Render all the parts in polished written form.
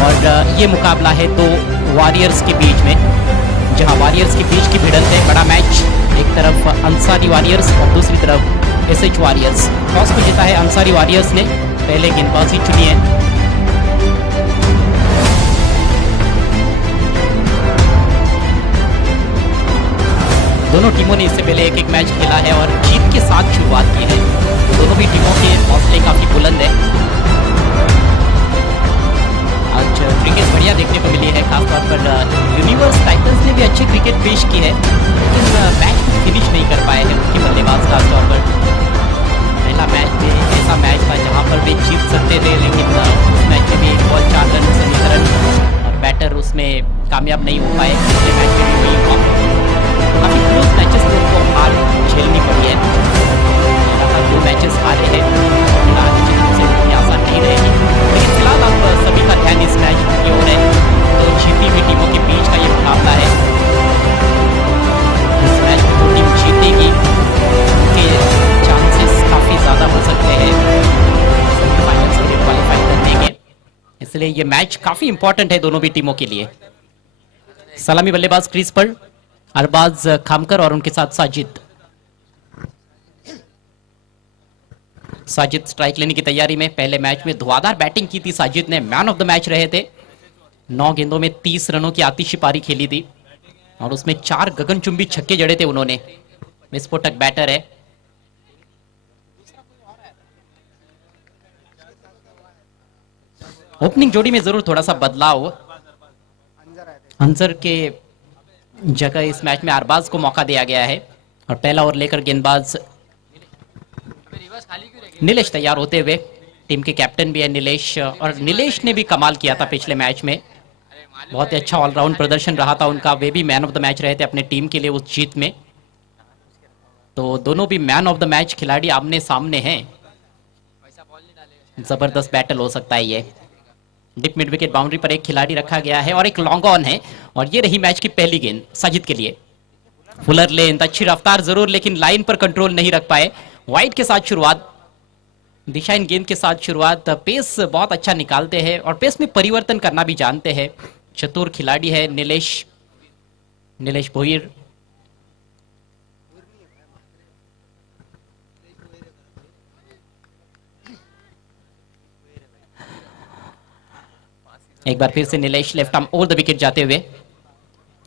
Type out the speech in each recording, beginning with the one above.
और ये मुकाबला है दो वॉरियर्स के बीच में, जहां वॉरियर्स के बीच की भिड़ंत है। बड़ा मैच, एक तरफ अंसारी वॉरियर्स और दूसरी तरफ एसएच वॉरियर्स। टॉस को जीता है अंसारी वॉरियर्स ने, पहले गेंदबाजी चुनी है। दोनों टीमों ने इससे पहले एक एक मैच खेला है और जीत के साथ शुरुआत की है। दोनों भी टीमों के हौसले काफी बुलंद है। आज क्रिकेट बढ़िया देखने को मिली है, खासतौर पर यूनिवर्स टाइटंस ने भी अच्छी क्रिकेट पेश की है, लेकिन मैच फिनिश नहीं कर पाए हैं उनके बल्लेबाज। खासतौर पर पहला मैच में ऐसा मैच था जहां पर वे जीत सकते थे, लेकिन उस मैच में भी 1 बॉल 4 रन समीकरण और बैटर उसमें कामयाब नहीं हो पाए। पिछले मैच में भी वही हुआ, काफी क्लोज मैचेस में उनको हार झेलनी पड़ी है। लगातार 2 मैचेस हारे हैं, निश्चित रूप से उतनी आसान नहीं रहेगी। लेकिन फिलहाल आप सभी का ध्यान इस मैच की ओर है। तो जीती हुई टीमों के बीच का ये मुकाबला है। इस मैच में जो टीम जीतेगी उनके चांसेस काफी ज्यादा हो सकते हैं सेमीफाइनल्स के लिए क्वालिफाई करने के, इसलिए ये मैच काफी इंपॉर्टेंट है दोनों भी टीमों के लिए। सलामी बल्लेबाज क्रीज पर अरबाज खामकर और उनके साथ साजिद। साजिद स्ट्राइक लेने की तैयारी में। पहले मैच में धुआंधार बैटिंग की थी साजिद ने, मैन ऑफ द मैच रहे थे। 9 गेंदों में 30 रनों की आतिशी पारी खेली थी और उसमें 4 गगनचुंबी छक्के जड़े थे उन्होंने। विस्फोटक बैटर है। ओपनिंग जोड़ी में जरूर थोड़ा सा बदलाव, अंजर के जगह इस मैच में अरबाज को मौका दिया गया है और पहला ओवर लेकर गेंदबाज नीलेश तैयार होते हुए। टीम के कैप्टन भी है नीलेश, और नीलेश ने भी कमाल किया था पिछले मैच में। बहुत ही अच्छा ऑलराउंड प्रदर्शन रहा था उनका। वे भी मैन ऑफ द मैच रहे थे अपने टीम के लिए उस जीत में। तो दोनों भी मैन ऑफ द मैच खिलाड़ी आमने सामने हैं। जबरदस्त बैटल हो सकता है ये। डिप मिड विकेट बाउंड्री पर एक खिलाड़ी रखा गया है और एक लॉन्ग ऑन है, और ये रही मैच की पहली गेंद साजिद के लिए। फुलर लेंथ, अच्छी रफ्तार जरूर, लेकिन लाइन पर कंट्रोल नहीं रख पाए। वाइड के साथ शुरुआत, दिशाहीन गेंद के साथ शुरुआत। पेस बहुत अच्छा निकालते हैं और पेस में परिवर्तन करना भी जानते हैं। चतुर खिलाड़ी है नीलेश भोईर। एक बार फिर से Nilesh left arm over the wicket जाते हुए,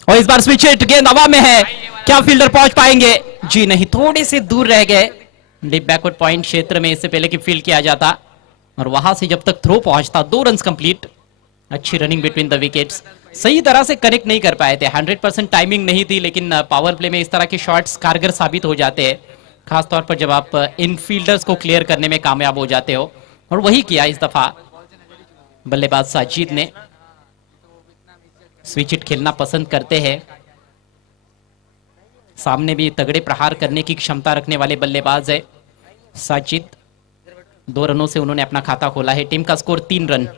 और इस बार स्विच हिट, गेंद हवा में है। क्या फील्डर पहुंच पाएंगे? जी नहीं, थोड़े से दूर रह गए डीप बैकवर्ड पॉइंट क्षेत्र में, इससे पहले कि फील्ड किया जाता, और वहां से जब तक थ्रो पहुंचता 2 रन कंप्लीट। अच्छी रनिंग बिटवीन द विकेट्स, सही तरह से कनेक्ट नहीं कर पाए थे। 100% टाइमिंग नहीं थी, लेकिन पावर प्ले में इस तरह के शॉट्स कारगर साबित हो जाते हैं, खासतौर पर जब आप इन फील्डर्स को क्लियर करने में कामयाब हो जाते हो, और वही किया इस दफा बल्लेबाज साजिद ने। स्विच हिट खेलना पसंद करते हैं, सामने भी तगड़े प्रहार करने की क्षमता रखने वाले बल्लेबाज है साजिद। 2 रनों से उन्होंने अपना खाता खोला है। टीम का स्कोर 3 रन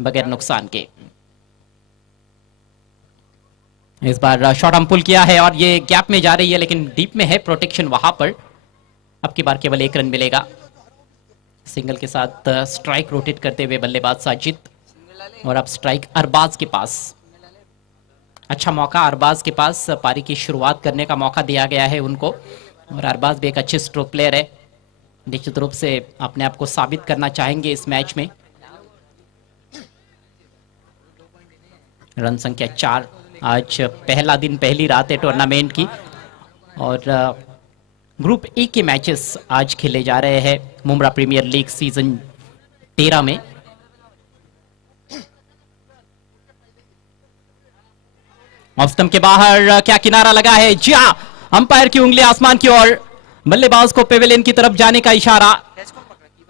बगैर नुकसान के। इस बार शॉट हम पुल किया है और ये गैप में जा रही है, लेकिन डीप में है प्रोटेक्शन वहां पर। अब की बार केवल 1 रन मिलेगा। सिंगल के साथ स्ट्राइक रोटेट करते हुए बल्लेबाज साजिद, और अब स्ट्राइक अरबाज के पास। अच्छा मौका अरबाज के पास, पारी की शुरुआत करने का मौका दिया गया है उनको, और अरबाज भी एक अच्छे स्ट्रोक प्लेयर है। निश्चित रूप से अपने आप को साबित करना चाहेंगे इस मैच में। रन संख्या 4। आज पहला दिन, पहली रात है टूर्नामेंट की, और ग्रुप ए के मैचेस आज खेले जा रहे हैं मुम्बरा प्रीमियर लीग सीजन 13 में। ऑफ स्टंप के बाहर क्या किनारा लगा है? जी हां, अंपायर की उंगली आसमान की ओर, बल्लेबाज को पेविलियन की तरफ जाने का इशारा।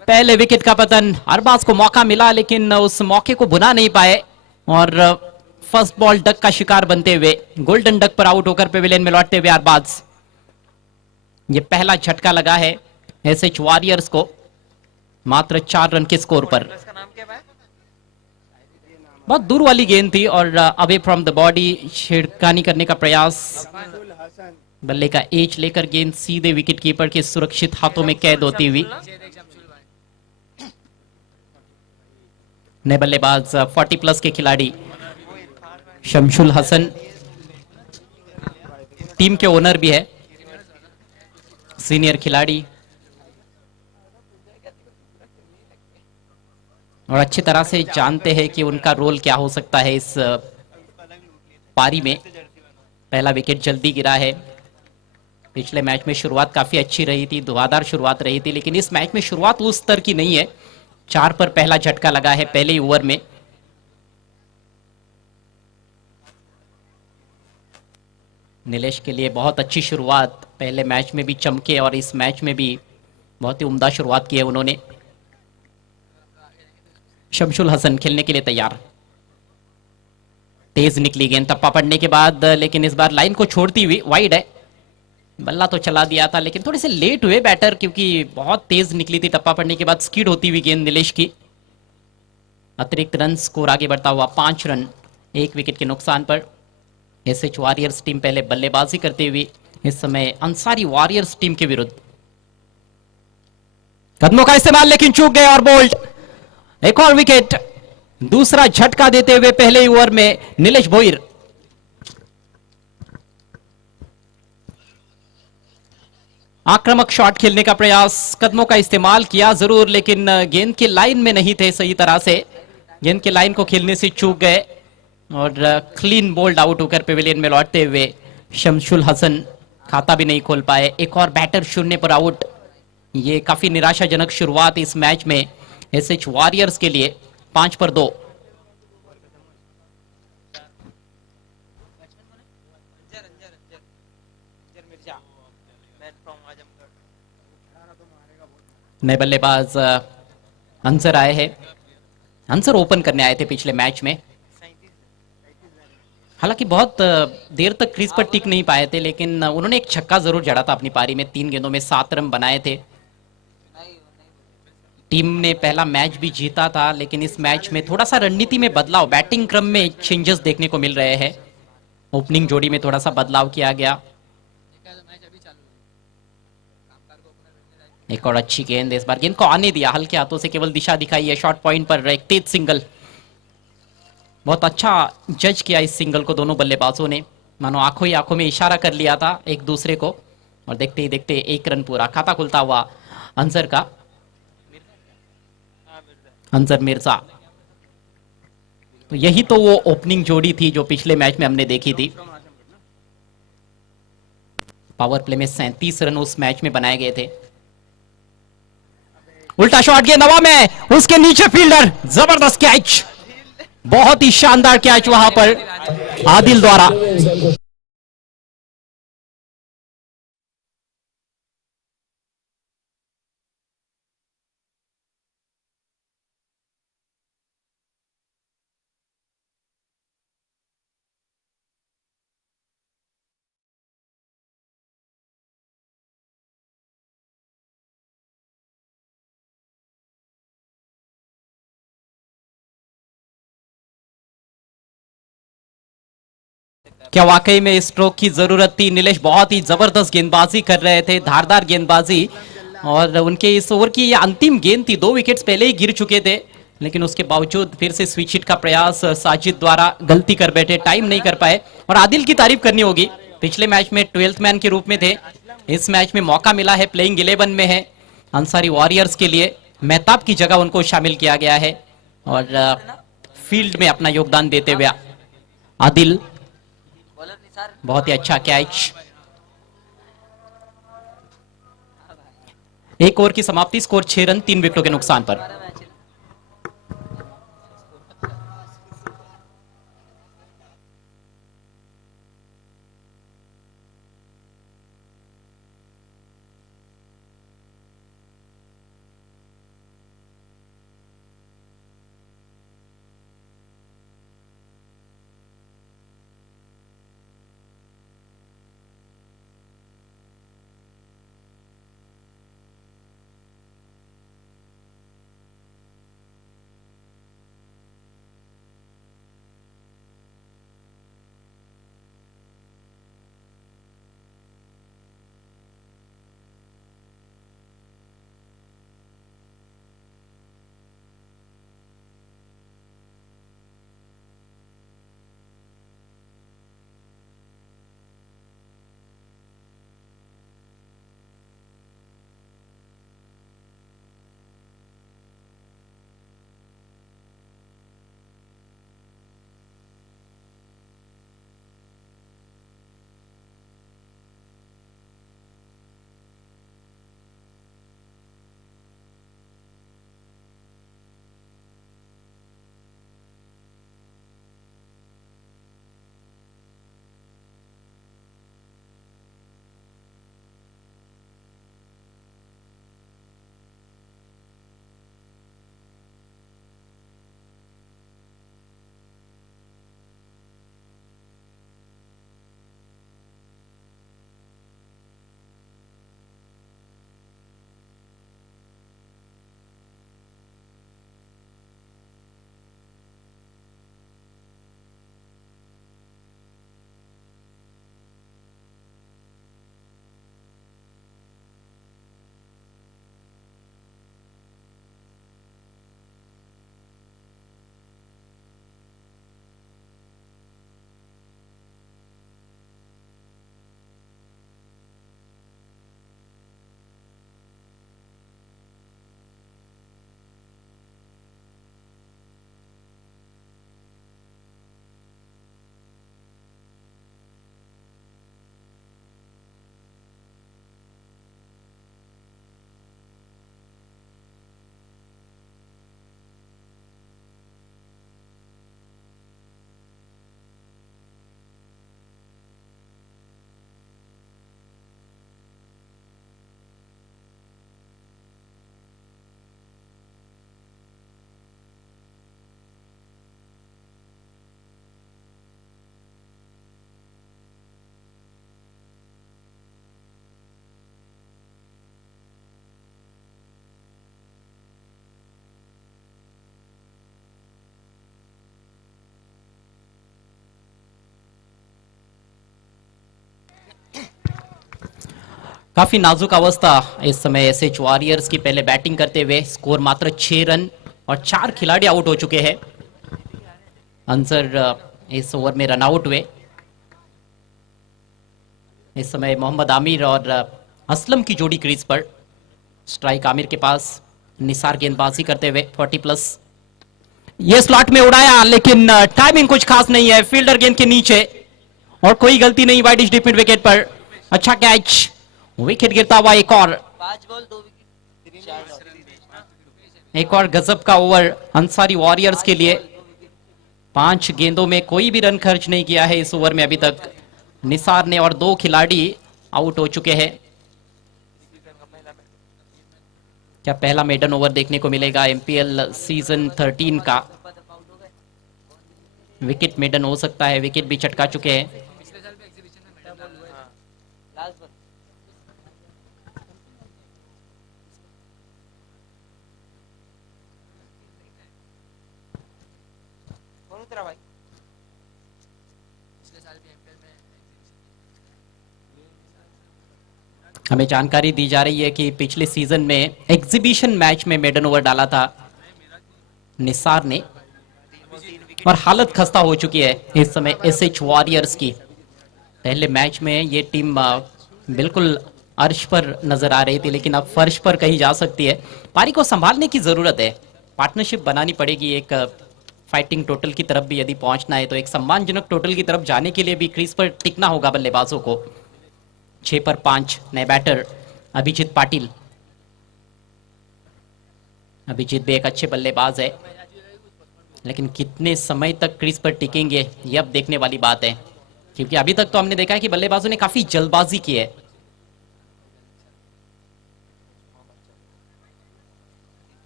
पहले विकेट का पतन। अरबाज को मौका मिला, लेकिन उस मौके को बुना नहीं पाए, और फर्स्ट बॉल डक का शिकार बनते हुए गोल्डन डक पर आउट होकर पेविलियन में लौटते हुए अरबाज। ये पहला झटका लगा है एसएच वॉरियर्स को, मात्र 4 रन के स्कोर पर। बहुत दूर वाली गेंद थी और अवे फ्रॉम द बॉडी छिड़कानी करने का प्रयास। बल्ले का एज लेकर गेंद सीधे विकेट कीपर के सुरक्षित हाथों में कैद होती हुई। नए बल्लेबाज 40 प्लस के खिलाड़ी शमशुल हसन, टीम के ओनर भी है, सीनियर खिलाड़ी, और अच्छी तरह से जानते हैं कि उनका रोल क्या हो सकता है इस पारी में। पहला विकेट जल्दी गिरा है। पिछले मैच में शुरुआत काफी अच्छी रही थी, धुआंधार शुरुआत रही थी, लेकिन इस मैच में शुरुआत उस स्तर की नहीं है। 4 पर पहला झटका लगा है पहले ही ओवर में। नीलेश के लिए बहुत अच्छी शुरुआत, पहले मैच में भी चमके और इस मैच में भी बहुत ही उम्दा शुरुआत की है उन्होंने। शमशुल हसन खेलने के लिए तैयार। तेज निकली गेंद टप्पा पड़ने के बाद, लेकिन इस बार लाइन को छोड़ती हुई वाइड है। बल्ला तो चला दिया था, लेकिन थोड़े से लेट हुए बैटर, क्योंकि बहुत तेज निकली थी टप्पा पड़ने के बाद स्कीड होती हुई गेंद नीलेश की। अतिरिक्त रन स्कोर आगे बढ़ता हुआ 5 रन 1 विकेट के नुकसान पर। एसएच वॉरियर्स टीम पहले बल्लेबाजी करते हुए इस समय अंसारी वॉरियर्स टीम के विरुद्ध। कदमों का इस्तेमाल लेकिन चूक गए और बोल्ड। एक और विकेट, दूसरा झटका देते हुए पहले ही ओवर में नीलेश भोईर। आक्रामक शॉट खेलने का प्रयास, कदमों का इस्तेमाल किया जरूर, लेकिन गेंद की लाइन में नहीं थे सही तरह से। गेंद की लाइन को खेलने से चूक गए और क्लीन बोल्ड आउट होकर पेविलियन में लौटते हुए शमशुल हसन खाता भी नहीं खोल पाए। एक और बैटर शून्य पर आउट। ये काफी निराशाजनक शुरुआत इस मैच में एसएच वॉरियर्स के लिए। 5 पर 2। नए बल्लेबाज अंसर आए हैं। अंसर ओपन करने आए थे पिछले मैच में, हालांकि बहुत देर तक क्रीज पर टिक नहीं पाए थे, लेकिन उन्होंने एक छक्का जरूर जड़ा था अपनी पारी में। 3 गेंदों में 7 रन बनाए थे। टीम ने पहला मैच भी जीता था, लेकिन इस मैच में थोड़ा सा रणनीति में बदलाव, बैटिंग क्रम में चेंजेस देखने को मिल रहे हैं। ओपनिंग जोड़ी में थोड़ा सा बदलाव किया गया। एक और अच्छी गेंद, इस बार गेंद को आने दिया, हल्के हाथों से केवल दिशा दिखाई है। शॉर्ट पॉइंट पर एक तेज सिंगल, बहुत अच्छा जज किया इस सिंगल को दोनों बल्लेबाजों ने। मानो आंखों ही आंखों में इशारा कर लिया था एक दूसरे को, और देखते ही देखते 1 रन पूरा। खाता खुलता हुआ अंसर का, अंसर मिर्जा। तो यही तो वो ओपनिंग जोड़ी थी जो पिछले मैच में हमने देखी थी। पावर प्ले में 37 रन उस मैच में बनाए गए थे। उल्टा शॉट गया नवा में, उसके नीचे फील्डर, जबरदस्त कैच, बहुत ही शानदार कैच वहां पर आदिल द्वारा। क्या वाकई में स्ट्रोक की जरूरत थी? नीलेश बहुत ही जबरदस्त गेंदबाजी कर रहे थे, धारदार गेंदबाजी, और उनके इस ओवर की ये अंतिम गेंद थी। 2 विकेट्स पहले ही गिर चुके थे, लेकिन उसके बावजूद फिर से स्विच हिट का प्रयास साजिद द्वारा, गलती कर बैठे, टाइम नहीं कर पाए। और आदिल की तारीफ करनी होगी, पिछले मैच में 12th मैन के रूप में थे, इस मैच में मौका मिला है, प्लेइंग 11 में है अंसारी वॉरियर्स के लिए। मेहताब की जगह उनको शामिल किया गया है और फील्ड में अपना योगदान देते हुए आदिल, बहुत ही अच्छा कैच। 1 ओवर की समाप्ति, स्कोर 6 रन 3 विकेटों के नुकसान पर। काफी नाजुक अवस्था इस समय एसएच वॉरियर्स की। पहले बैटिंग करते हुए स्कोर मात्र 6 रन और 4 खिलाड़ी आउट हो चुके हैं। अंसर इस ओवर में रन आउट हुए। इस समय मोहम्मद आमिर और असलम की जोड़ी क्रीज पर। स्ट्राइक आमिर के पास, निसार गेंदबाजी करते हुए 40+। ये स्लॉट में उड़ाया लेकिन टाइमिंग कुछ खास नहीं है, फील्डर गेंद के नीचे और कोई गलती नहीं वाइड डिप मिड विकेट पर। अच्छा कैच, विकेट गिरता हुआ एक और। 5 बॉल 2 विकेट। एक और गजब का ओवर अंसारी वॉरियर्स के लिए। 5 गेंदों में कोई भी रन खर्च नहीं किया है इस ओवर में अभी तक निसार ने, और 2 खिलाड़ी आउट हो चुके हैं। क्या पहला मेडन ओवर देखने को मिलेगा एमपीएल सीजन 13 का? विकेट मेडन हो सकता है, विकेट भी चटका चुके हैं। भाई हमें जानकारी दी जा रही है कि पिछले सीजन में एग्जीबिशन मैच में मेडन ओवर डाला था निसार ने, और हालत खस्ता हो चुकी है इस समय एसएच वॉरियर्स की। पहले मैच में ये टीम बिल्कुल अर्श पर नजर आ रही थी, लेकिन अब फर्श पर कहीं जा सकती है। पारी को संभालने की जरूरत है, पार्टनरशिप बनानी पड़ेगी। एक फाइटिंग टोटल की तरफ भी यदि पहुंचना है तो एक सम्मानजनक टोटल की तरफ जाने के लिए भी क्रीज पर टिकना होगा बल्लेबाजों को। 6 पर 5 नए बैटर अभिजीत पाटिल। अभिजीत भी एक अच्छे बल्लेबाज है, लेकिन कितने समय तक क्रीज पर टिकेंगे ये अब देखने वाली बात है, क्योंकि अभी तक तो हमने देखा है कि बल्लेबाजों ने काफी जल्दबाजी की है।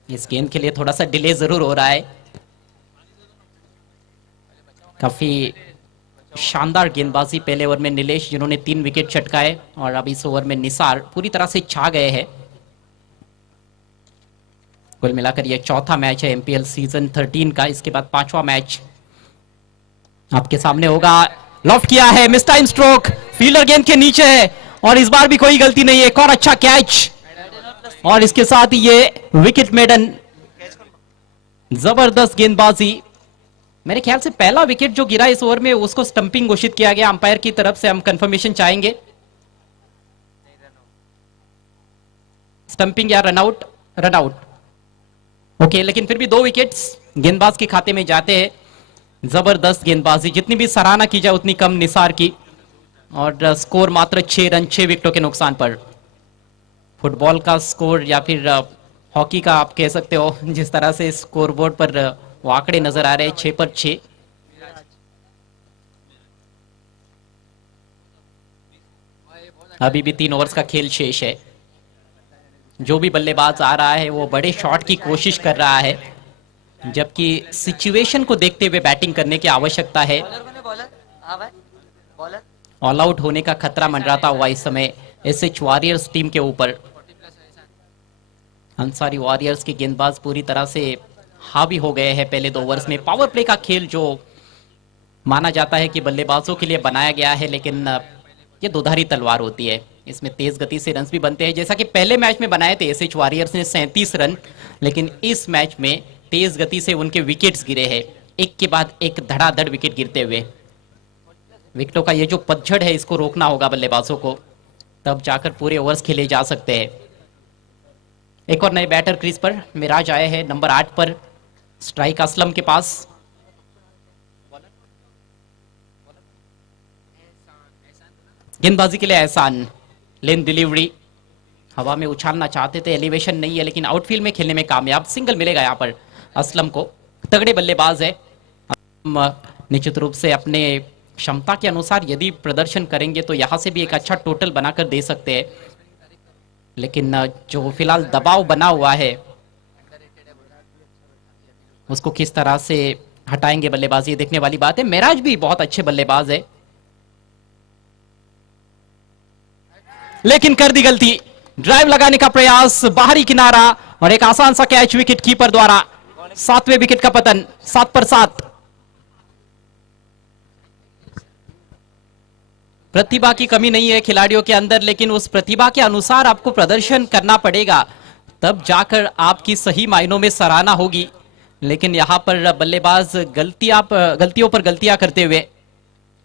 इस गेंद के लिए थोड़ा सा डिले जरूर हो रहा है। काफी शानदार गेंदबाजी पहले ओवर में नीलेश, जिन्होंने 3 विकेट चटकाए, और अब इस ओवर में निसार पूरी तरह से छा गए हैं। कुल मिलाकर यह चौथा मैच है एमपीएल सीजन 13 का। इसके बाद 5वां मैच आपके सामने होगा। लॉफ्ट किया है, मिस टाइम स्ट्रोक, फील्डर गेंद के नीचे है और इस बार भी कोई गलती नहीं है। एक और अच्छा कैच और इसके साथ ही ये विकेट मेडन। जबरदस्त गेंदबाजी। मेरे ख्याल से पहला विकेट जो गिरा इस ओवर में उसको स्टंपिंग घोषित किया गया अंपायर की तरफ से। हम कंफर्मेशन चाहेंगे, स्टंपिंग या रनआउट? Runout, okay. लेकिन फिर भी 2 विकेट्स गेंदबाज के खाते में जाते हैं। जबरदस्त गेंदबाजी, जितनी भी सराहना की जाए उतनी कम निसार की। और स्कोर मात्र 6 रन 6 विकेटों के नुकसान पर। फुटबॉल का स्कोर या फिर हॉकी का आप कह सकते हो, जिस तरह से स्कोरबोर्ड पर वो आंकड़े नजर आ रहे हैं, 6 पर 6। अभी भी 3 ओवर्स का खेल शेष है। जो भी बल्लेबाज आ रहा है वो बड़े शॉट की कोशिश कर रहा है, जबकि सिचुएशन को देखते हुए बैटिंग करने की आवश्यकता है। ऑल आउट होने का खतरा मंडराता हुआ इस समय एसएच वॉरियर्स टीम के ऊपर। अंसारी वॉरियर्स के गेंदबाज पूरी तरह से हावी हो गए हैं पहले 2 ओवर्स में। पावर प्ले का खेल जो माना जाता है कि बल्लेबाजों के लिए बनाया गया है, लेकिन ये दोधारी तलवार होती है। इसमें तेज गति से रन्स भी बनते हैं, जैसा कि पहले मैच में बनाए थे एसएच वॉरियर्स ने 37 रन, लेकिन इस मैच में तेज गति से उनके विकेट्स गिरे हैं, एक के बाद एक धड़ाधड़ विकेट गिरते हुए। विकेटों का ये जो पतझड़ है इसको रोकना होगा बल्लेबाजों को, तब जाकर पूरे ओवर्स खेले जा सकते हैं। एक और नए बैटर क्रीज पर मिराज आए हैं नंबर 8 पर। स्ट्राइक असलम के पास। गेंदबाजी के लिए एहसान, लेन डिलीवरी, हवा में उछालना चाहते थे, एलिवेशन नहीं है, लेकिन आउटफील्ड में खेलने में कामयाब। सिंगल मिलेगा यहाँ पर असलम को। तगड़े बल्लेबाज है, निश्चित रूप से अपने क्षमता के अनुसार यदि प्रदर्शन करेंगे तो यहां से भी एक अच्छा टोटल बनाकर दे सकते हैं। लेकिन जो फिलहाल दबाव बना हुआ है उसको किस तरह से हटाएंगे बल्लेबाजी, देखने वाली बात है। मेराज भी बहुत अच्छे बल्लेबाज है, लेकिन कर दी गलती। ड्राइव लगाने का प्रयास, बाहरी किनारा और एक आसान सा कैच विकेट कीपर द्वारा। 7वें विकेट का पतन, 7 पर 7। प्रतिभा की कमी नहीं है खिलाड़ियों के अंदर, लेकिन उस प्रतिभा के अनुसार आपको प्रदर्शन करना पड़ेगा, तब जाकर आपकी सही मायनों में सराहना होगी। लेकिन यहां पर बल्लेबाज गलतियों पर गलतियां करते हुए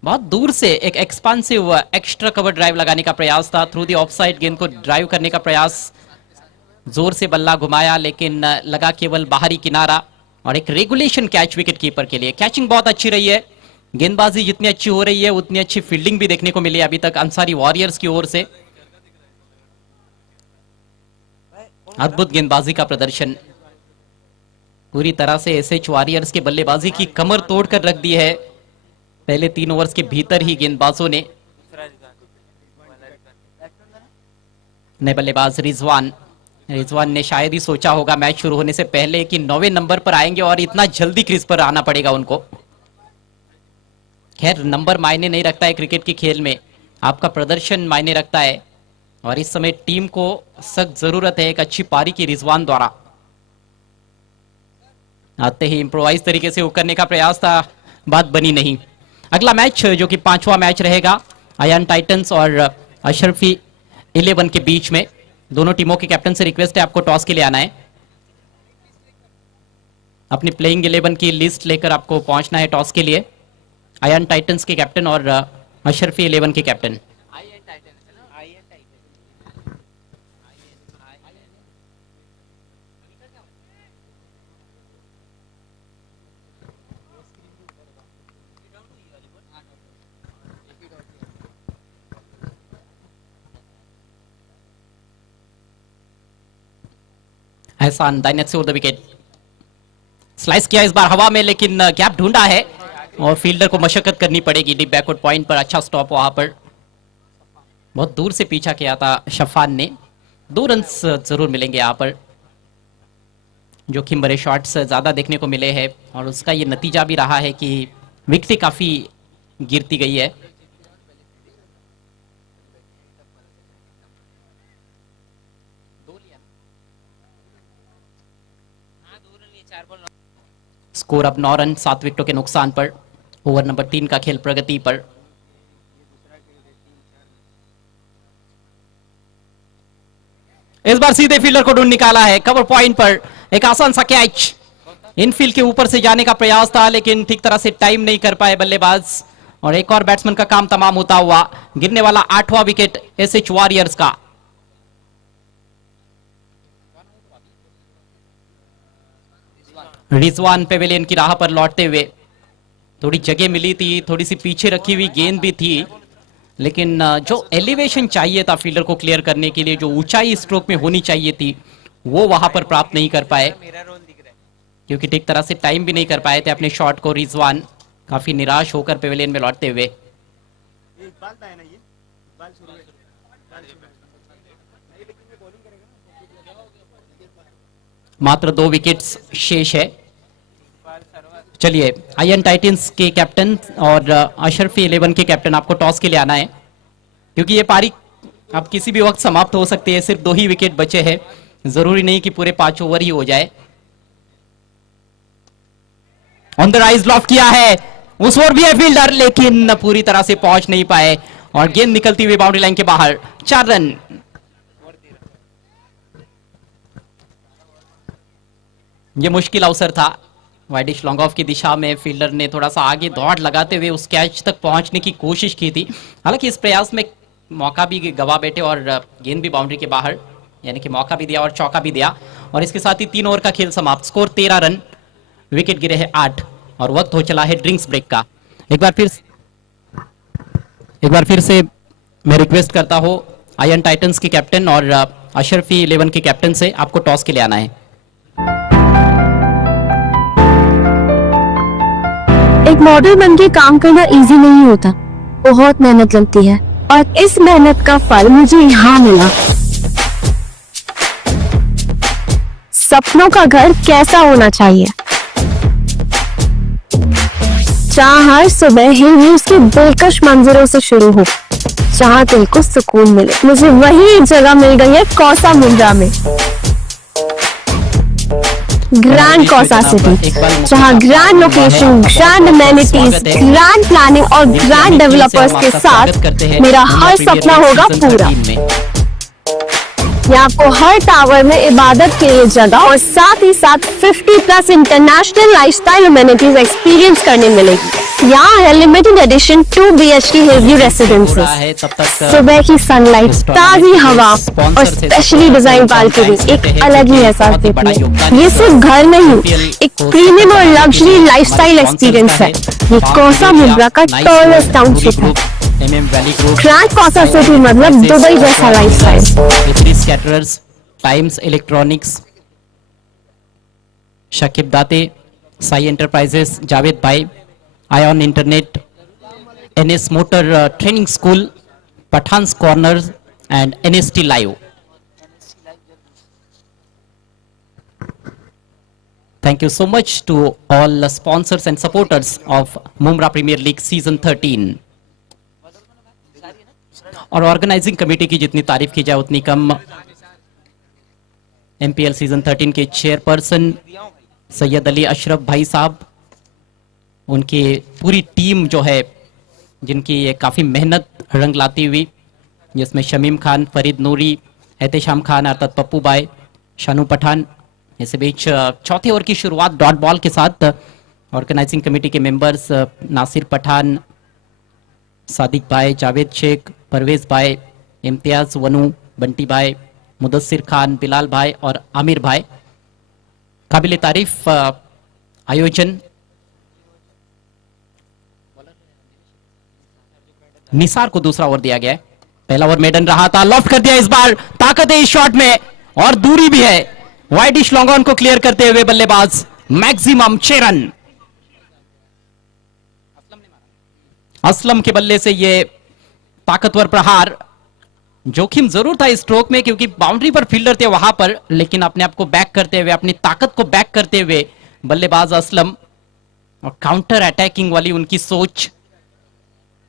बहुत दूर से एक एक्सपांसिव एक्स्ट्रा कवर ड्राइव लगाने का प्रयास था, थ्रू दी ऑफसाइड गेंद को ड्राइव करने का प्रयास, जोर से बल्ला घुमाया लेकिन लगा केवल बाहरी किनारा, और एक रेगुलेशन कैच विकेट कीपर के लिए। कैचिंग बहुत अच्छी रही है, गेंदबाजी जितनी अच्छी हो रही है उतनी अच्छी फील्डिंग भी देखने को मिली अभी तक अंसारी वॉरियर्स की ओर से। अद्भुत गेंदबाजी का प्रदर्शन, पूरी तरह से एसएच वॉरियर्स के बल्लेबाजी की कमर तोड़कर रख दी है पहले 3 ओवर्स के भीतर ही गेंदबाजों ने। नए बल्लेबाज रिजवान ने शायद ही सोचा होगा मैच शुरू होने से पहले कि 9वें नंबर पर आएंगे और इतना जल्दी क्रीज पर आना पड़ेगा उनको। खैर, नंबर मायने नहीं रखता है क्रिकेट के खेल में, आपका प्रदर्शन मायने रखता है, और इस समय टीम को सख्त जरूरत है एक अच्छी पारी की रिजवान द्वारा। आते ही इंप्रोवाइज तरीके से उकरने का प्रयास था, बात बनी नहीं। अगला मैच जो कि 5वां मैच रहेगा आयन टाइटंस और अशरफी 11 के बीच में। दोनों टीमों के कैप्टन से रिक्वेस्ट है आपको टॉस के लिए आना है, अपनी प्लेइंग 11 की लिस्ट लेकर आपको पहुंचना है टॉस के लिए। आयन टाइटंस के कैप्टन और अशरफी 11 के कैप्टन। एहसान दाहिने से ओवर द विकेट, स्लाइस किया इस बार हवा में, लेकिन गैप ढूंढा है और फील्डर को मशक्कत करनी पड़ेगी डीप बैकवर्ड पॉइंट पर। अच्छा स्टॉप वहां पर, बहुत दूर से पीछा किया था शफान ने। 2 रन्स जरूर मिलेंगे यहां पर, जोखिम भरे शॉट्स ज्यादा देखने को मिले हैं और उसका ये नतीजा भी रहा है कि विकेटें काफी गिरती गई है। स्कोर अब 9 रन 7 विकेटों के नुकसान पर। ओवर नंबर 3 का खेल प्रगति पर। इस बार सीधे फील्डर को ढूंढ निकाला है कवर पॉइंट पर, एक आसान सा कैच, इनफील्ड के ऊपर से जाने का प्रयास था लेकिन ठीक तरह से टाइम नहीं कर पाए बल्लेबाज, और एक और बैट्समैन का काम तमाम होता हुआ। गिरने वाला 8वां विकेट एसएच वॉरियर्स का। रिजवान पेवेलियन की राह पर लौटते हुए, थोड़ी जगह मिली थी, थोड़ी सी पीछे रखी हुई गेंद भी थी, लेकिन जो एलिवेशन चाहिए था फील्डर को क्लियर करने के लिए, जो ऊंचाई स्ट्रोक में होनी चाहिए थी, वो वहां पर प्राप्त नहीं कर पाए, क्योंकि ठीक तरह से टाइम भी नहीं कर पाए थे अपने शॉट को। रिजवान काफी निराश होकर पेवेलियन में लौटते हुए। मात्र 2 विकेट्स शेष है। चलिए, आयन टाइटंस के कैप्टन और अशरफी 11 के कैप्टन, आपको टॉस के लिए आना है, क्योंकि ये पारी अब किसी भी वक्त समाप्त हो सकती है। सिर्फ 2 ही विकेट बचे हैं, जरूरी नहीं कि पूरे 5 ओवर ही हो जाए। ऑन द राइज लॉफ्ट किया है, उस ओर भी है फील्डर, लेकिन पूरी तरह से पहुंच नहीं पाए और गेंद निकलती हुई बाउंड्री लाइन के बाहर। 4 रन। ये मुश्किल अवसर था, वाइडिश लॉन्ग ऑफ की दिशा में फील्डर ने थोड़ा सा आगे दौड़ लगाते हुए उस कैच तक पहुंचने की कोशिश की थी। हालांकि इस प्रयास में मौका भी गवा बैठे और गेंद भी बाउंड्री के बाहर, यानी कि मौका भी दिया और चौका भी दिया, और इसके साथ ही 3 ओवर का खेल समाप्त। स्कोर 13 रन, विकेट गिरे हैं 8 और वक्त हो चला है ड्रिंक्स ब्रेक का। एक बार फिर से मैं रिक्वेस्ट करता हूं आयन टाइटंस के कैप्टन और अशरफी 11 के कैप्टन से, आपको टॉस के लिए आना है। एक मॉडल बन के काम करना इजी नहीं होता, बहुत मेहनत लगती है, और इस मेहनत का फल मुझे यहाँ मिला। सपनों का घर कैसा होना चाहिए, जहाँ हर सुबह ही उसकी दिलकश मंजरों से शुरू हो, जहाँ दिल को सुकून मिले। मुझे वही जगह मिल गई है कौसा मुंद्रा में। ग्रैंड कॉसा सिटी, जहां grand location, grand amenities, grand planning और ग्रैंड डेवलपर्स के साथ मेरा हर सपना होगा पूरा। यहाँ आपको हर टावर में इबादत के लिए जगह और साथ ही साथ 50+ इंटरनेशनल लाइफस्टाइल अमेनिटीज एक्सपीरियंस करने मिलेगी। यहाँ है limited edition 2 BHK Hillview residences. सुबह की सनलाइट, ताजी हवा और स्पेशली डिजाइन बालकनी एक अलग ही एहसास देती है। ये सिर्फ घर नहीं, एक प्रीमियम और लग्जरी लाइफस्टाइल एक्सपीरियंस है। ये कौसा मुंब्रा का टॉलेस्ट टाउनशिप है। ग्रैंड कौसा सिटी मतलब दुबई जैसा लाइफस्टाइल। टाइम्स इलेक्ट्रॉनिक्स, शकीब दाते, साई एंटरप्राइजेस, जावेद भाई, ion internet, NS motor training school, Pathans corner and NST live. Thank you so much to all the sponsors and supporters of Mumra Premier League Season 13. और organising committee की जितनी तारीफ की जाए उतनी कम। MPL season 13 के chairperson Syed Ali Ashraf भाई साहब, उनकी पूरी टीम जो है, जिनकी ये काफ़ी मेहनत रंग लाती हुई, जिसमें शमीम खान, फरीद नूरी, एहतेशाम खान अर्थात पप्पू भाई, शानू पठान। इस बीच चौथे ओवर की शुरुआत डॉट बॉल के साथ ऑर्गेनाइजिंग कमेटी के मेंबर्स नासिर पठान, सादिक भाई, जावेद शेख, परवेज भाई, इम्तियाज वनू, बंटी भाई, मुदस्सिर खान, बिलाल भाई और आमिर भाई। काबिल तारीफ आयोजन। निसार को दूसरा ओवर दिया गया है। पहला ओवर मेडन रहा था, लॉफ्ट कर दिया, इस बार ताकत है इस शॉट में और दूरी भी है। वाइडिश लॉन्ग ऑन को क्लियर करते हुए बल्लेबाज मैक्सिमम 6 रन। असलम के बल्ले से ये ताकतवर प्रहार। जोखिम जरूर था इस स्ट्रोक में क्योंकि बाउंड्री पर फील्डर थे वहां पर, लेकिन अपने आप को बैक करते हुए, अपनी ताकत को बैक करते हुए बल्लेबाज असलम, और काउंटर अटैकिंग वाली उनकी सोच।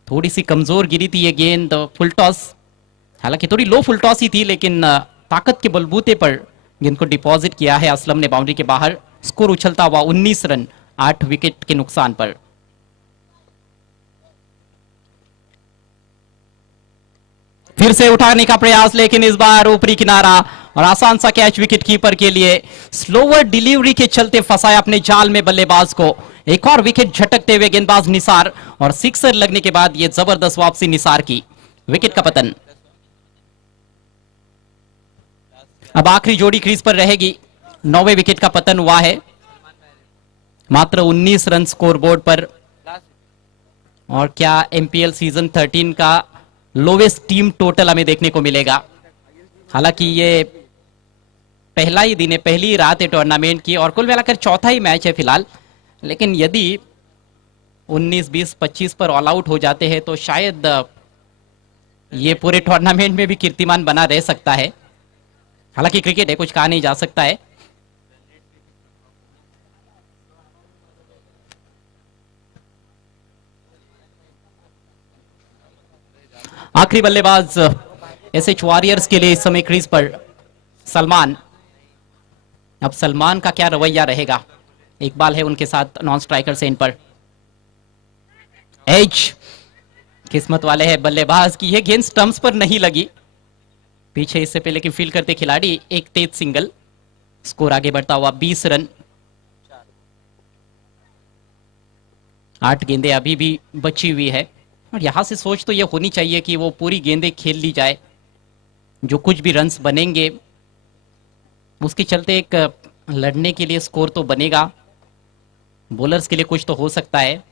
थोड़ी सी कमजोर गिरी थी ये गेंद फुल टॉस, हालांकि थोड़ी लो फुल टॉस ही थी, लेकिन ताकत के बलबूते पर गेंद को डिपॉजिट किया है असलम ने बाउंड्री के बाहर। स्कोर उछलता हुआ 19 रन 8 विकेट के नुकसान पर। फिर से उठाने का प्रयास, लेकिन इस बार ऊपरी किनारा और आसान सा कैच विकेट कीपर के लिए। स्लोवर डिलीवरी के चलते फंसाया अपने जाल में बल्लेबाज को। एक और विकेट झटकते हुए गेंदबाज निसार, और सिक्सर लगने के बाद यह जबरदस्त वापसी निसार की। विकेट का पतन। अब आखिरी जोड़ी क्रीज पर रहेगी। 9वें विकेट का पतन हुआ है, मात्र 19 रन स्कोर बोर्ड पर। और क्या MPL सीजन 13 का लोवेस्ट टीम टोटल हमें देखने को मिलेगा। हालांकि ये पहला ही दिन है, पहली ही रात है टूर्नामेंट की, और कुल मिलाकर चौथा ही मैच है फिलहाल। लेकिन यदि 19, 20, 25 पर ऑल आउट हो जाते हैं तो शायद ये पूरे टूर्नामेंट में भी कीर्तिमान बना रह सकता है। हालांकि क्रिकेट है, कुछ कहा नहीं जा सकता है। आखिरी बल्लेबाज SH वॉरियर्स के लिए इस समय क्रीज पर सलमान। अब सलमान का क्या रवैया रहेगा। इकबाल है उनके साथ नॉन स्ट्राइकर से इन पर। एज किस्मत वाले हैं बल्लेबाज की, यह गेंद स्टंप्स पर नहीं लगी। पीछे इससे पहले कि फील्ड करते खिलाड़ी एक तेज सिंगल। स्कोर आगे बढ़ता हुआ 20 रन। 8 गेंदें अभी भी बची हुई है, और यहां से सोच तो यह होनी चाहिए कि वो पूरी गेंदें खेल ली जाए। जो कुछ भी रन्स बनेंगे उसके चलते एक लड़ने के लिए स्कोर तो बनेगा। बॉलर्स के लिए कुछ तो हो सकता है।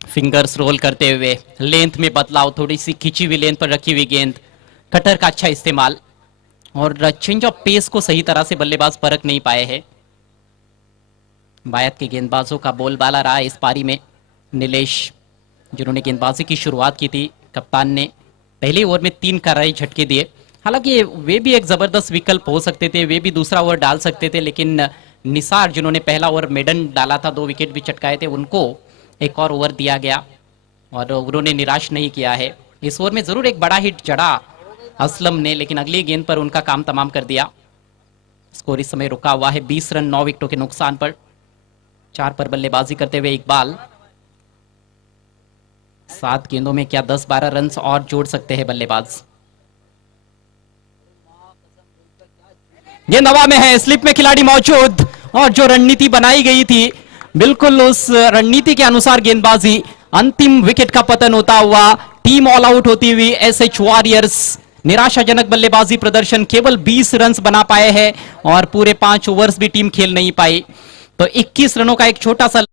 फिंगर्स रोल करते हुए लेंथ में बदलाव, थोड़ी सी खिंची हुई लेंथ पर रखी हुई गेंद, कटर का अच्छा इस्तेमाल, और चेंज ऑफ पेस को सही तरह से बल्लेबाज परख नहीं पाए हैं। बायत के गेंदबाजों का बोलबाला रहा इस पारी में। नीलेश, जिन्होंने गेंदबाजी की शुरुआत की थी, कप्तान ने पहले ओवर में 3 करारी झटके दिए। हालांकि वे भी एक जबरदस्त विकल्प हो सकते थे, वे भी दूसरा ओवर डाल सकते थे, लेकिन निसार जिन्होंने पहला ओवर मेडन डाला था, 2 विकेट भी चटकाए थे, उनको एक और ओवर दिया गया और उन्होंने निराश नहीं किया है। इस ओवर में जरूर एक बड़ा हिट जड़ा, असलम ने, लेकिन अगली गेंद पर उनका काम तमाम कर दिया। स्कोर इस समय रुका हुआ है 20 रन 9 विकेटों के नुकसान पर। 4 पर बल्लेबाजी करते हुए इकबाल। 7 गेंदों में क्या 10-12 रन और जोड़ सकते हैं बल्लेबाज। गेंद हवा में है, स्लिप में खिलाड़ी मौजूद, और जो रणनीति बनाई गई थी बिल्कुल उस रणनीति के अनुसार गेंदबाजी। अंतिम विकेट का पतन होता हुआ टीम ऑल आउट होती हुई एसएच वॉरियर्स। निराशाजनक बल्लेबाजी प्रदर्शन, केवल 20 रन बना पाए हैं और पूरे 5 ओवर्स भी टीम खेल नहीं पाई। तो 21 रनों का एक छोटा सा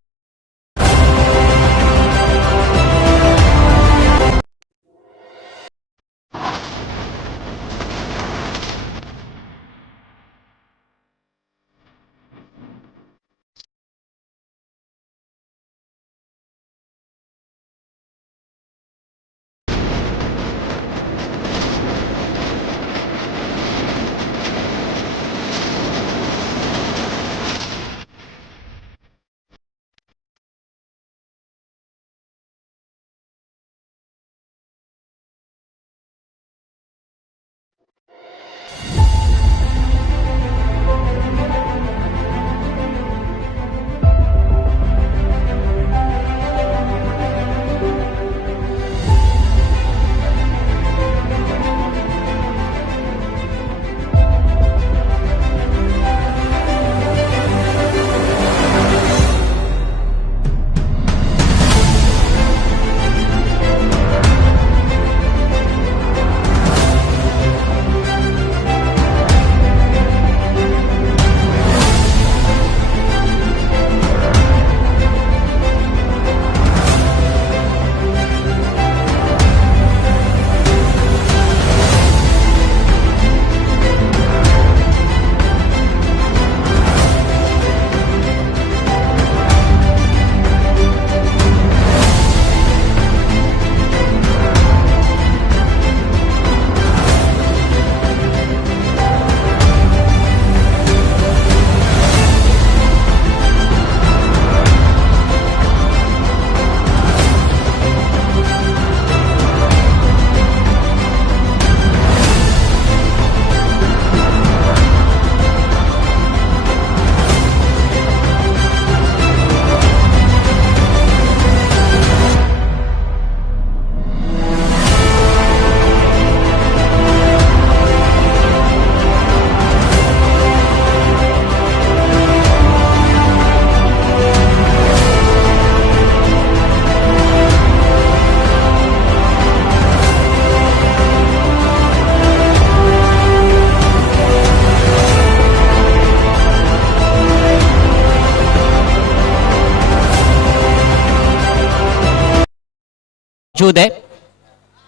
मौजूद है।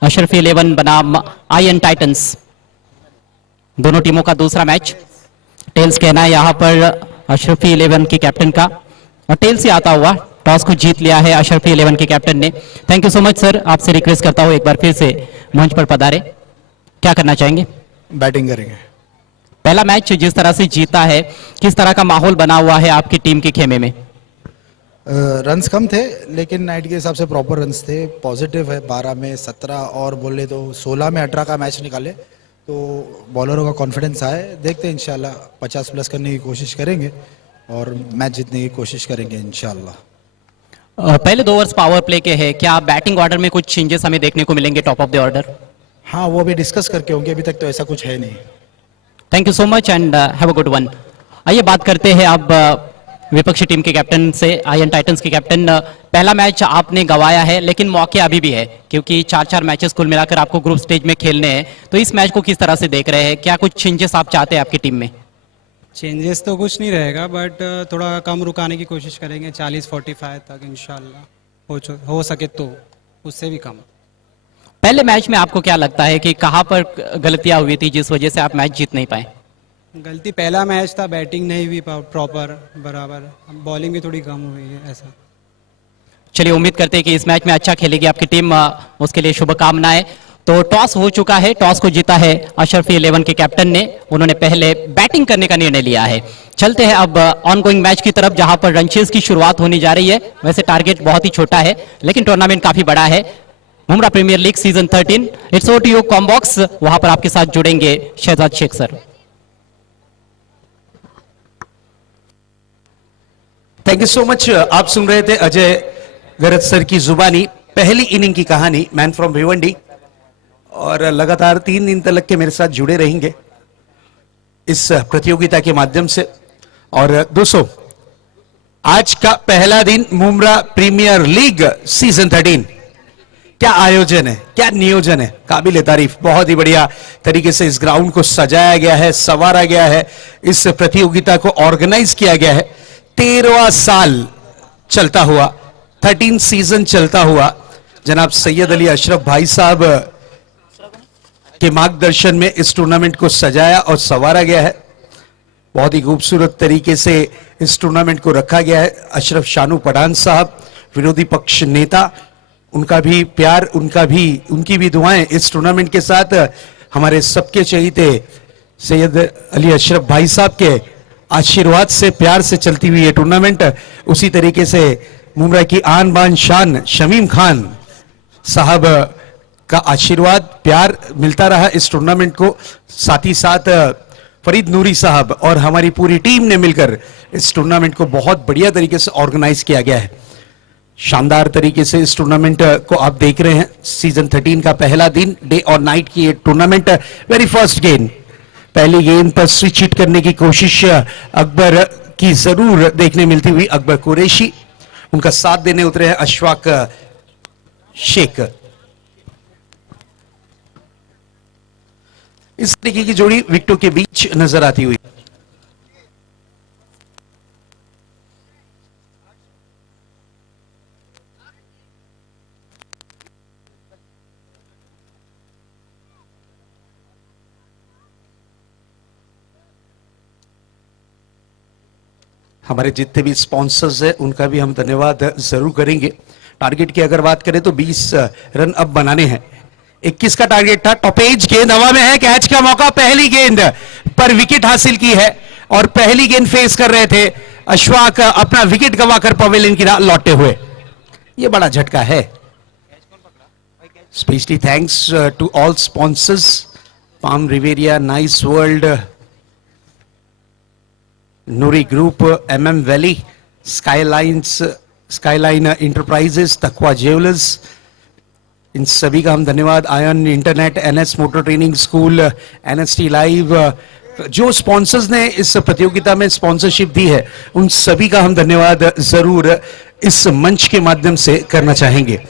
अशरफी 11 बनाम आयन टाइटंस, दोनों टीमों का दूसरा मैच। टेल्स कहना है यहां पर अशरफी 11 के कैप्टन का, और टेल्स से आता हुआ टॉस को जीत लिया है अशरफी 11 के कैप्टन ने। Thank you so much sir, आपसे रिक्वेस्ट करता हूं एक बार फिर से मंच पर पधारे। क्या करना चाहेंगे? बैटिंग करेंगे। पहला मैच जिस तरह से जीता है, किस तरह का माहौल बना हुआ है आपकी टीम के खेमे में? रन्स कम थे लेकिन नाइट के हिसाब से प्रॉपर रन्स थे। पॉजिटिव है, 12 में 17 और बोले तो 16 में 18 का मैच निकाले तो बॉलरों का कॉन्फिडेंस आए। देखते हैं इंशाल्लाह 50 प्लस करने की कोशिश करेंगे और मैच जीतने की कोशिश करेंगे इंशाल्लाह। पहले 2 ओवर्स पावर प्ले के हैं, क्या बैटिंग ऑर्डर में कुछ चेंजेस हमें देखने को मिलेंगे टॉप ऑफ द ऑर्डर? हाँ, वो अभी डिस्कस करके होंगे, अभी तक तो ऐसा कुछ है नहीं। Thank you so much and have a good one. आइए बात करते हैं अब विपक्षी टीम के कैप्टन से, आयन टाइटंस के कैप्टन। पहला मैच आपने गंवाया है लेकिन मौके अभी भी है, क्योंकि 4-4 मैचेस कुल मिलाकर आपको ग्रुप स्टेज में खेलने हैं। तो इस मैच को किस तरह से देख रहे हैं? क्या कुछ चेंजेस आप चाहते हैं आपकी टीम में? चेंजेस तो कुछ नहीं रहेगा, बट थोड़ा कम रुकाने की कोशिश करेंगे 40-45 तक इंशाल्लाह हो सके तो, उससे भी कम। पहले मैच में आपको क्या लगता है कि कहां पर गलतियां हुई थी जिस वजह से आप मैच जीत नहीं पाए? गलती पहला मैच था, बैटिंग नहीं हुई प्रॉपर बराबर, बॉलिंग भी थोड़ी कम हुई है ऐसा। चलिए उम्मीद करते हैं कि इस मैच में अच्छा खेलेगी आपकी टीम, उसके लिए शुभकामनाएं। तो टॉस हो चुका है, टॉस को जीता है अशरफी 11 के कैप्टन ने। उन्होंने पहले बैटिंग करने का निर्णय लिया है। चलते हैं अब ऑन गोइंग मैच की तरफ, जहां पर रन चेज की शुरुआत होने जा रही है। वैसे टारगेट बहुत ही छोटा है लेकिन टूर्नामेंट काफी बड़ा है। Mumbra premier league season 13। It's over to you combox, वहां पर आपके साथ जुड़ेंगे Shahzad Shaikh sir. Thank you so much. आप सुन रहे थे अजय गरज सर की जुबानी पहली इनिंग की कहानी, मैन फ्रॉम भिवंडी, और लगातार 3 दिन तक के मेरे साथ जुड़े रहेंगे इस प्रतियोगिता के माध्यम से। और दोस्तों, आज का पहला दिन मुमरा प्रीमियर लीग सीजन 13। क्या आयोजन है, क्या नियोजन है, काबिल तारीफ। बहुत ही बढ़िया तरीके से इस ग्राउंड को सजाया गया है, संवारा गया है, इस प्रतियोगिता को ऑर्गेनाइज किया गया है। 13वां साल चलता हुआ, 13 सीजन चलता हुआ जनाब सैयद अली अशरफ भाई साहब के मार्गदर्शन में इस टूर्नामेंट को सजाया और संवारा गया है। बहुत ही खूबसूरत तरीके से इस टूर्नामेंट को रखा गया है। अशरफ शानू पठान साहब, विरोधी पक्ष नेता, उनका भी प्यार, उनकी भी दुआएं इस टूर्नामेंट के साथ, हमारे सबके चहीते सैयद अली अशरफ भाई साहब के आशीर्वाद से, प्यार से चलती हुई ये टूर्नामेंट। उसी तरीके से मुमरा की आन बान शान शमीम खान साहब का आशीर्वाद, प्यार मिलता रहा इस टूर्नामेंट को। साथ ही साथ फरीद नूरी साहब और हमारी पूरी टीम ने मिलकर इस टूर्नामेंट को बहुत बढ़िया तरीके से ऑर्गेनाइज किया गया है। शानदार तरीके से इस टूर्नामेंट को आप देख रहे हैं। सीजन 13 का पहला दिन, डे और नाइट की ये टूर्नामेंट। वेरी फर्स्ट गेंद, पहली गेंद पर स्विच हिट करने की कोशिश अकबर की जरूर देखने मिलती हुई। अकबर कुरैशी, उनका साथ देने उतरे हैं अशफाक शेख। इस तरीके की जोड़ी विकेटों के बीच नजर आती हुई। हमारे जितने भी स्पॉन्सर्स हैं उनका भी हम धन्यवाद जरूर करेंगे। टारगेट की अगर बात करें तो 20 रन अब बनाने हैं। 21 का टारगेट था। टॉपेज गेंद हवा में है, कैच का मौका, पहली गेंद पर विकेट हासिल की है और पहली गेंद फेस कर रहे थे अशफाक, अपना विकेट गंवाकर पवेलियन की राह लौटते हुए। यह बड़ा झटका है। Specially thanks to all sponsors, Palm Riviera, nice world, Noori group, MM valley, skyline enterprises, Taqwa jewellers, इन सभी का हम धन्यवाद। Ion internet, NS motor training school, NST live, जो स्पॉन्सर्स ने इस प्रतियोगिता में स्पॉन्सरशिप दी है उन सभी का हम धन्यवाद जरूर इस मंच के माध्यम से करना चाहेंगे।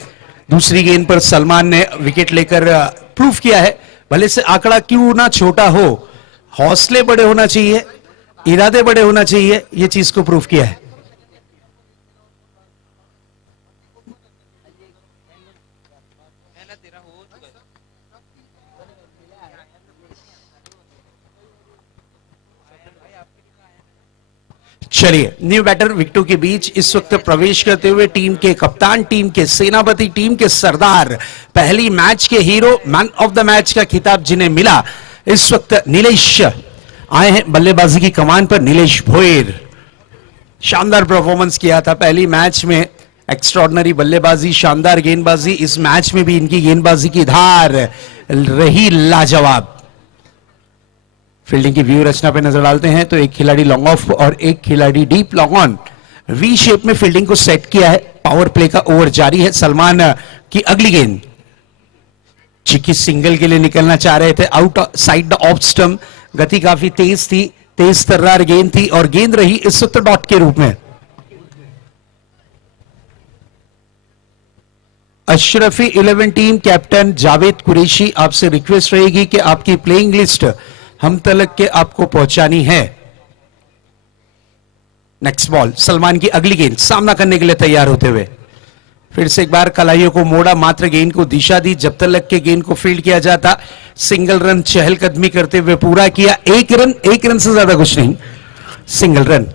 दूसरी गेंद पर सलमान ने विकेट लेकर प्रूफ किया है, भले से आंकड़ा क्यों ना छोटा हो, हौसले बड़े होना चाहिए, इरादे बड़े होना चाहिए, यह चीज को प्रूफ किया है। चलिए, न्यू बैटर विकेटों के बीच इस वक्त प्रवेश करते हुए टीम के कप्तान, टीम के सेनापति, टीम के सरदार, पहली मैच के hero, man of the match का खिताब जिन्हें मिला, इस वक्त नीलेश आए हैं बल्लेबाजी की कमान पर। नीलेश भोयर, शानदार परफॉर्मेंस किया था पहली मैच में, एक्स्ट्रॉर्डनरी बल्लेबाजी, शानदार गेंदबाजी। इस मैच में भी इनकी गेंदबाजी की धार रही लाजवाब। फील्डिंग की व्यू रचना पे नजर डालते हैं तो एक खिलाड़ी लॉन्ग ऑफ और एक खिलाड़ी deep long on, V shape में फील्डिंग को सेट किया है। पावर प्ले का ओवर जारी है। सलमान की अगली गेंद, चिकी सिंगल के लिए निकलना चाह रहे थे, out side the off stump, गति काफी तेज थी, तेज तर्रार गेंद थी और गेंद रही इस वक्त डॉट के रूप में। अशरफी 11 टीम कैप्टन जावेद कुरैशी, आपसे रिक्वेस्ट रहेगी कि आपकी प्लेइंग लिस्ट हम तलक के आपको पहुंचानी है। नेक्स्ट बॉल, सलमान की अगली गेंद, सामना करने के लिए तैयार होते हुए फिर से एक बार कलाइयों को मोड़ा, मात्र गेंद को दिशा दी, जब तलक के गेंद को फील्ड किया जाता। सिंगल रन चहलकदमी करते हुए पूरा किया। एक रन से ज्यादा कुछ नहीं, सिंगल रन।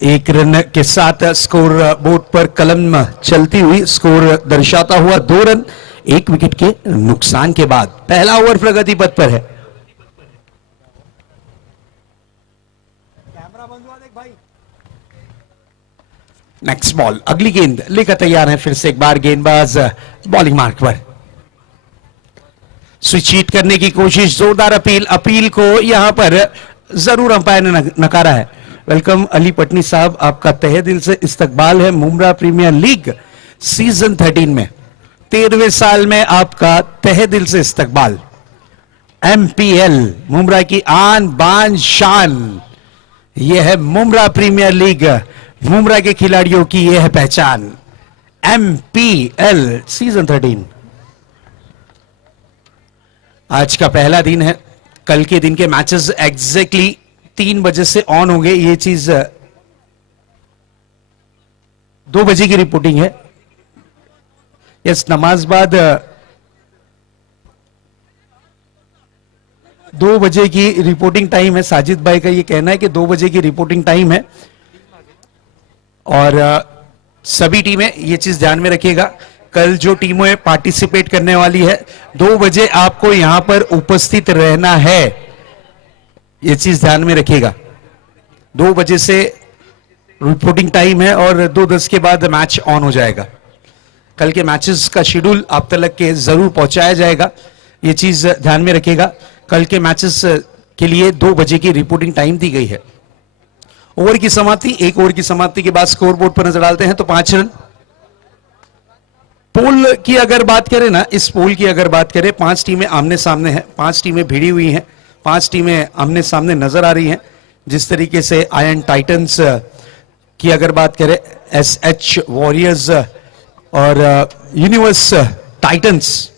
एक रन के साथ स्कोर बोर्ड पर कलम चलती हुई, स्कोर दर्शाता हुआ 2 रन 1 विकेट के नुकसान के बाद। पहला ओवर प्रगति पथ पर है। नेक्स्ट बॉल, अगली गेंद लेकर तैयार है फिर से एक बार गेंदबाज बॉलिंग मार्क पर। स्विच हिट करने की कोशिश, जोरदार अपील, अपील को यहां पर जरूर अंपायर ने नकारा है। वेलकम अली पटनी साहब, आपका तहे दिल से इस्तकबाल है मुंब्रा प्रीमियर लीग सीजन 13 में। 13वें साल में आपका तहे दिल से इस्तकबाल। MPL मुंब्रा की आन बान शान, यह है मुंब्रा प्रीमियर लीग, मुंब्रा के खिलाड़ियों की यह है पहचान। MPL सीजन 13 आज का पहला दिन है। कल के दिन के मैचेस एग्जैक्टली 3 बजे से ऑन होंगे। ये चीज 2 बजे की रिपोर्टिंग है। यस, नमाज बाद 2 बजे की रिपोर्टिंग टाइम है। साजिद भाई का ये कहना है कि 2 बजे की रिपोर्टिंग टाइम है और सभी टीमें ये चीज ध्यान में रखिएगा। कल जो टीमें पार्टिसिपेट करने वाली है 2 बजे आपको यहां पर उपस्थित रहना है, ये चीज ध्यान में रखिएगा। 2 बजे से रिपोर्टिंग टाइम है और 2:10 के बाद मैच ऑन हो जाएगा। कल के मैचेस का शेड्यूल आप तक के जरूर पहुंचाया जाएगा, ये चीज ध्यान में रखिएगा। कल के मैचेस के लिए 2 बजे की रिपोर्टिंग टाइम दी गई है। ओवर की समाप्ति, 1 ओवर की समाप्ति के बाद स्कोर बोर्ड पर नजर डालते हैं तो 5 रन। पोल की अगर बात करें ना, इस पोल की अगर बात करें, 5 टीमें आमने सामने हैं, 5 टीमें भिड़ी हुई हैं, 5 टीमें आमने सामने नजर आ रही हैं। जिस तरीके से आयरन टाइटंस की अगर बात करें, SH वॉरियर्स और universe Titans,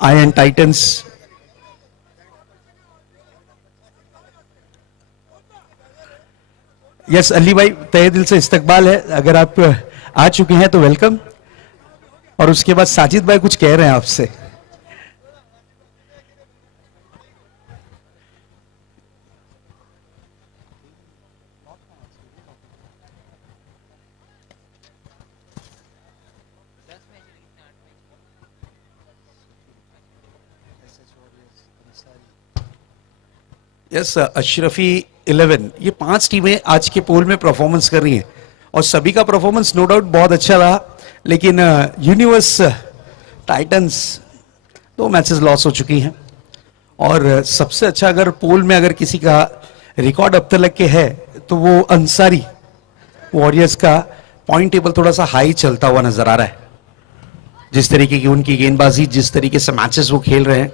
iron Titans yes Ali भाई, तहे दिल से इस्तकबाल है। अगर आप आ चुके हैं तो वेलकम। और उसके बाद साजिद भाई कुछ कह रहे हैं आपसे। यस, अशरफी 11, ये 5 टीमें आज के पोल में परफॉर्मेंस कर रही हैं और सभी का परफॉर्मेंस नो डाउट बहुत अच्छा रहा। लेकिन यूनिवर्स टाइटंस 2 मैचेस लॉस हो चुकी हैं और सबसे अच्छा अगर पोल में अगर किसी का रिकॉर्ड अब तक के है तो वो अंसारी वॉरियर्स का पॉइंट टेबल थोड़ा सा हाई चलता हुआ नजर आ रहा है। जिस तरीके की उनकी गेंदबाजी, जिस तरीके से मैचेस वो खेल रहे हैं।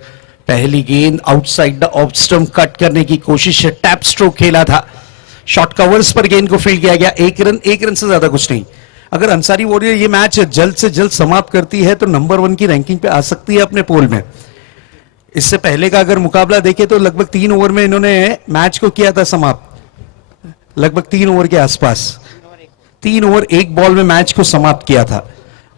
पहली गेंद outside the off stump cut करने की कोशिश, टैप स्ट्रोक खेला था, शॉर्ट कवर्स पर गेंद को फील्ड किया गया। 1 रन से ज्यादा कुछ नहीं। अगर अंसारी वॉरियर ये मैच जल्द से जल्द समाप्त करती है तो नंबर 1 की रैंकिंग पे आ सकती है अपने पोल में। इससे पहले का अगर मुकाबला देखे तो लगभग 3 ओवर में इन्होंने मैच को किया था समाप्त, लगभग 3 ओवर के आसपास, 3 ओवर 1 बॉल में मैच को समाप्त किया था।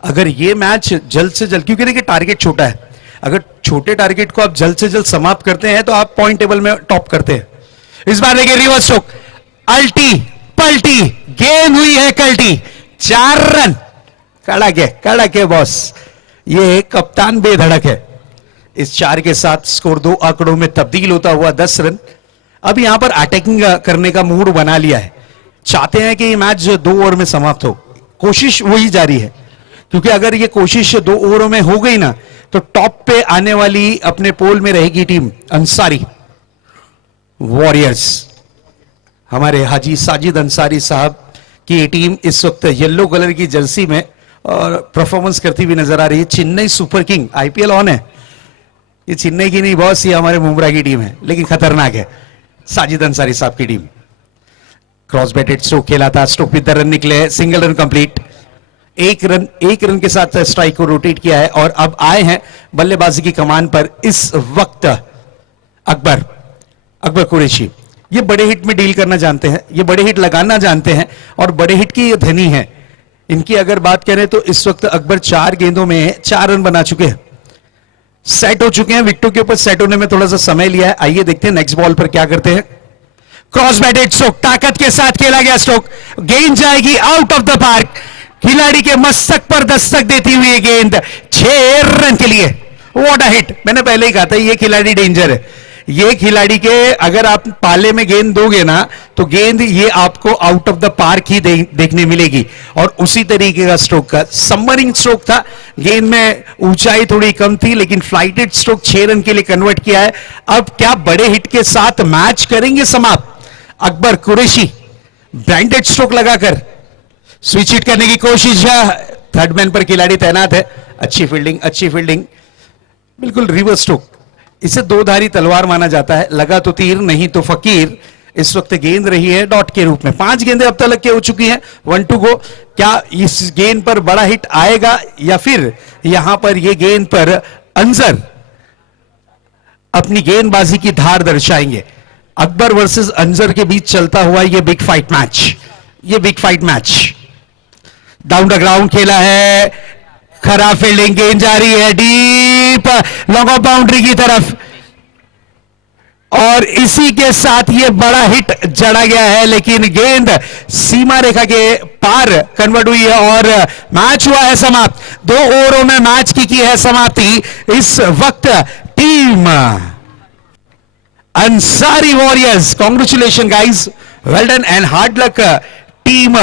अगर ये मैच जल्द से जल्द, क्योंकि देखिए टारगेट छोटा है, अगर छोटे टारगेट को आप जल्द से जल्द समाप्त करते हैं तो आप पॉइंट टेबल में टॉप करते हैं। इस बार देखिए रिवर्स स्ट्रोक, अल्टी पल्टी गेंद हुई है कल्टी, 4 रन। कड़क है बॉस, ये कप्तान बेधड़क है। इस 4 के साथ स्कोर 2 आंकड़ों में तब्दील होता हुआ 10 रन। अब यहां पर अटैकिंग करने का मूड बना लिया है, चाहते हैं कि ये मैच 2 ओवर में समाप्त हो। कोशिश वही जारी है, क्योंकि अगर ये कोशिश 2 ओवरों में हो गई ना तो टॉप पे आने वाली अपने पोल में रहेगी टीम अंसारी वॉरियर्स। हमारे हाजी साजिद अंसारी साहब की टीम इस वक्त येलो कलर की जर्सी में और परफॉर्मेंस करती हुई नजर आ रही है। Chennai super king, IPL on है, ये चेन्नई की नहीं बॉस, ये हमारे मुंब्रा की टीम है, लेकिन खतरनाक है साजिद अंसारी साहब की टीम। क्रॉस बैटेड स्ट्रोक खेला था, स्ट्रोक पे रन निकले, सिंगल रन कंप्लीट। 1 रन के साथ स्ट्राइक को रोटेट किया है और अब आए हैं बल्लेबाजी की कमान पर इस वक्त अकबर कुरैशी। ये बड़े हिट में डील करना जानते हैं, ये बड़े हिट लगाना जानते हैं और बड़े हिट की ये धनी है। इनकी अगर बात करें तो इस वक्त अकबर 4 गेंदों में 4 रन बना चुके हैं, सेट हो चुके हैं। विकेटों के ऊपर सेट होने में थोड़ा सा समय लिया है। आइए देखते हैं नेक्स्ट बॉल पर क्या करते हैं। क्रॉस बैटेड स्ट्रोक, ताकत के साथ खेला गया स्ट्रोक, गेंद जाएगी आउट ऑफ द पार्क। खिलाड़ी के मस्तक पर दस्तक देती हुई गेंद 6 रन के लिए। व्हाट अ हिट, मैंने पहले ही कहा था ये खिलाड़ी डेंजर है, ये खिलाड़ी के अगर आप पाले में गेंद दोगे ना तो गेंद ये आपको आउट ऑफ द पार्क ही देखने मिलेगी। और उसी तरीके का स्ट्रोक का सबमरीन स्ट्रोक था, गेंद में ऊंचाई थोड़ी कम थी लेकिन फ्लाइटेड स्ट्रोक 6 रन के लिए कन्वर्ट किया है। अब क्या बड़े हिट के साथ मैच करेंगे समाप्त? अकबर कुरैशी ब्रांडेड स्ट्रोक लगाकर स्विच हिट करने की कोशिश है, थर्ड मैन पर खिलाड़ी तैनात है। अच्छी फील्डिंग, बिल्कुल रिवर्स स्ट्रोक। इसे दो धारी तलवार माना जाता है, लगा तो तीर नहीं तो फकीर। इस वक्त गेंद रही है डॉट के रूप में, 5 गेंदें अब तक के हो चुकी हैं, 1 टू गो। क्या इस गेंद पर बड़ा हिट आएगा या फिर यहां पर यह गेंद पर अंजर अपनी गेंदबाजी की धार दर्शाएंगे? अकबर वर्सेस अंजर के बीच चलता हुआ यह big fight match, down the ground खेला है, खराब फील्डिंग, गेंद जा रही है डीप लॉन्ग ऑफ बाउंड्री की तरफ और इसी के साथ यह बड़ा हिट जड़ा गया है, लेकिन गेंद सीमा रेखा के पार कन्वर्ट हुई है और मैच हुआ है समाप्त। 2 ओवरों में मैच की है समाप्ति। इस वक्त team Ansari warriors, congratulation guys, well done and hard luck team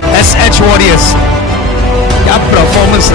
SH warriors. क्या परफॉर्मेंस